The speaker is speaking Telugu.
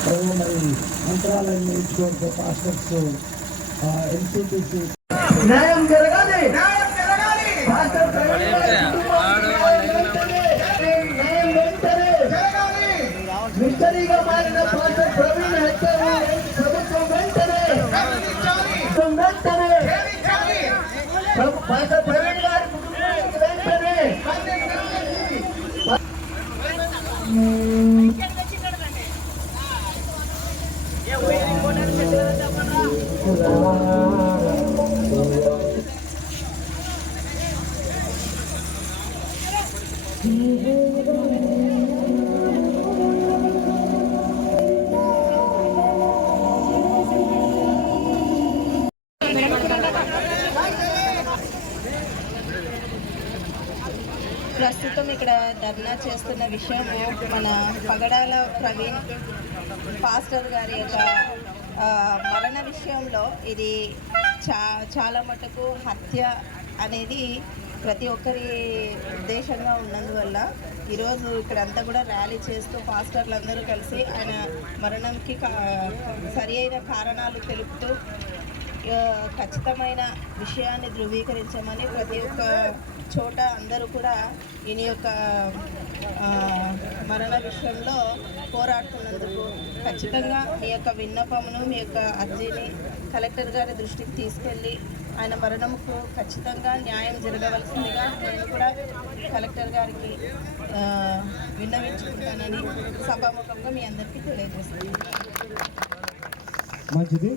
ప్రభు మరి మంత్రాలయం నేర్చుకోవడంతో పాస్టర్స్ ఎన్సిపిసి న్యాయం జరగాలి న్యాయం జరగాలి పాస్టర్ ప్రవీణ్ గారి కుటుంబానికి న్యాయం వెంటనే జరగాలి మిస్టరీగా మారిన పాస్టర్ ప్రవీణ్ హత్యను ప్రభుత్వం వెంటనే ఖండించాలి ప్రభుత్వం వెంటనే ఖండించాలి ప్రభు- పాస్టర్ ప్రవీణ్ గారి కుటుంబానికి వెంటనే ప్రస్తుతం ఇక్కడ ధర్నా చేస్తున్న విషయం మన పగడాల ప్రవీణ్ పాస్టర్ గారి యొక్క మరణ విషయంలో ఇది చా చాలా మటుకు హత్య అనేది ప్రతి ఒక్కరి ఉద్దేశంగా ఉన్నందువల్ల ఈరోజు ఇక్కడంతా కూడా ర్యాలీ చేస్తూ పాస్టర్లు అందరూ కలిసి ఆయన మరణంకి కా సరి అయిన కారణాలు తెలుపుతూ ఖచ్చితమైన విషయాన్ని ధృవీకరించమని ప్రతి ఒక్క చోట అందరూ కూడా ఈయన యొక్క మరణ విషయంలో పోరాడుతున్నందుకు ఖచ్చితంగా మీ యొక్క విన్నపమును మీ యొక్క అర్జీని కలెక్టర్ గారి దృష్టికి తీసుకెళ్ళి ఆయన మరణంకు ఖచ్చితంగా న్యాయం జరగవలసిందిగా నేను కూడా కలెక్టర్ గారికి విన్నవించుకుంటానని సభాముఖంగా మీ అందరికీ తెలియజేస్తాను మంచిది.